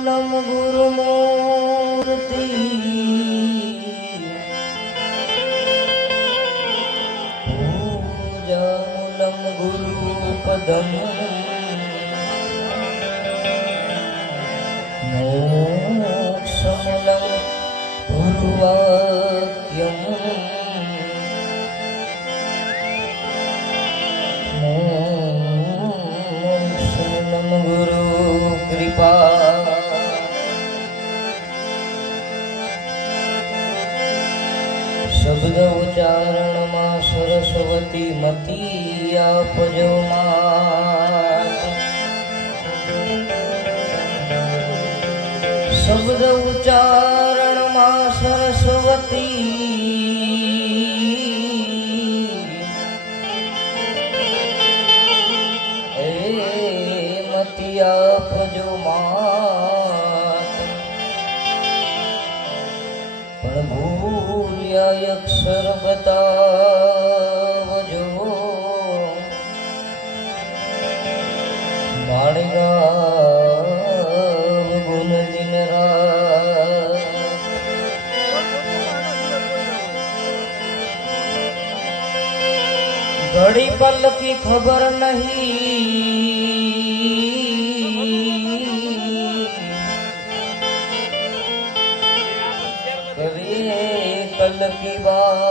નમો નમ ગુરુમૂર્તિ પૂજામૂલમ ગુરુપદમ મોક્ષમૂલમ ગુરુવાક્યમ મોક્ષમૂલમ ગુરુ શબ્દ ઉચ્ચારણમાં સરસ્વતી મતી આપજો. શબ્દ ઉચ્ચારણમાં ઘડી પલકી ખબર નહીં. કલકી વાત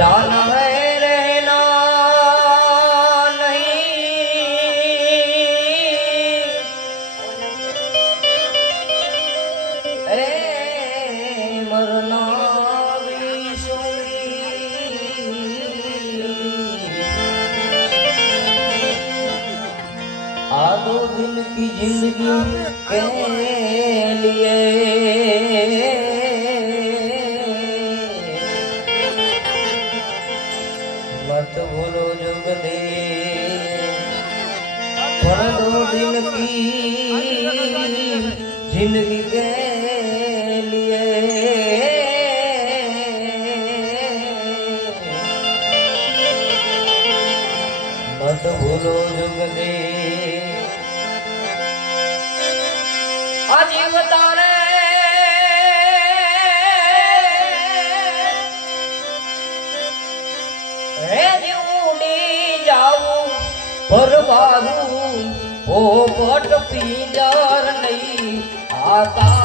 Dollar. जिंदगी के लिए मत भूलो जुग दे अजीव तारे રે ઉડી જાવું પરવાનું પોપટ પિંજર નહીં Até.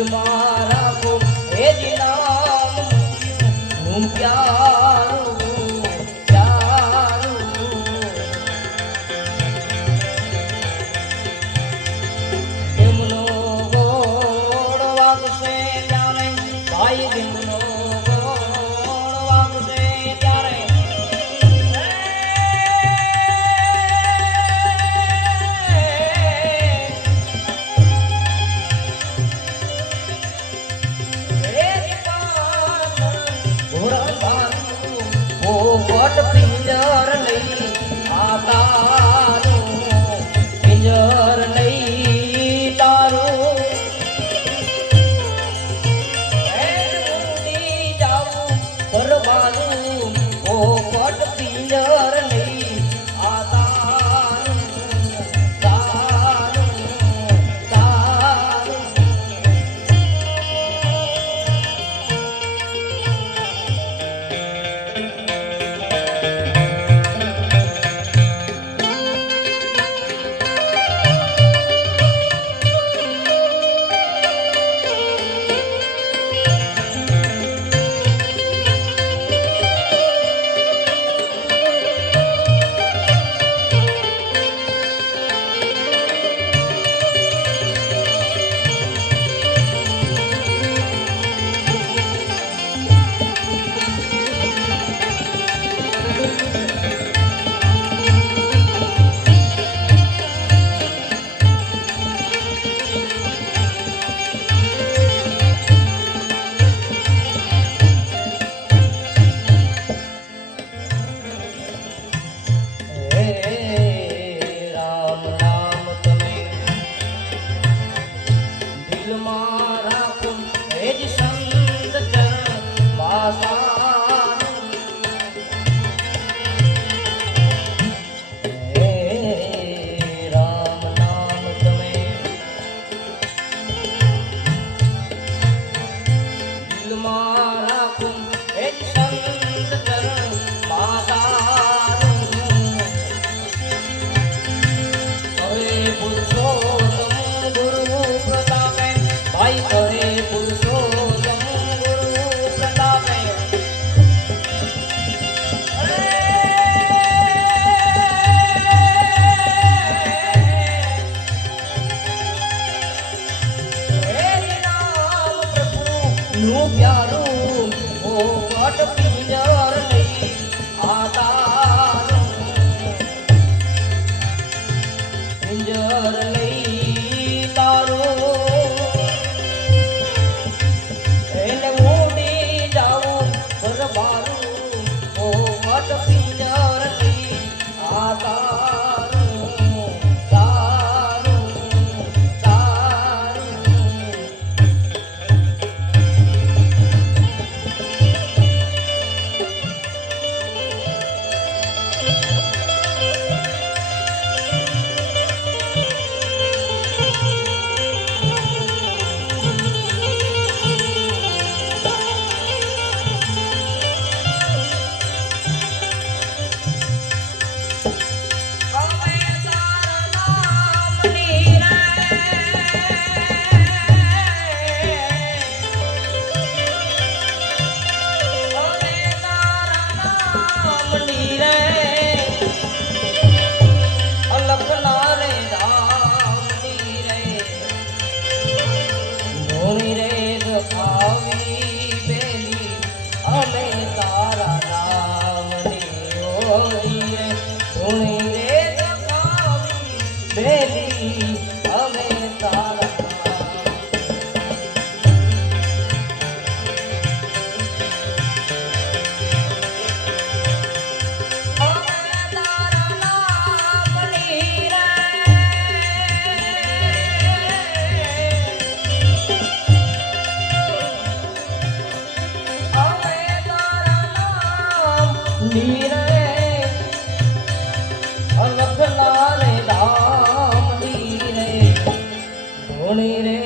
પગમાં રાખો એ જ નામ હું પ્યાર રે ધામની રે ધોણી રે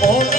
Oh.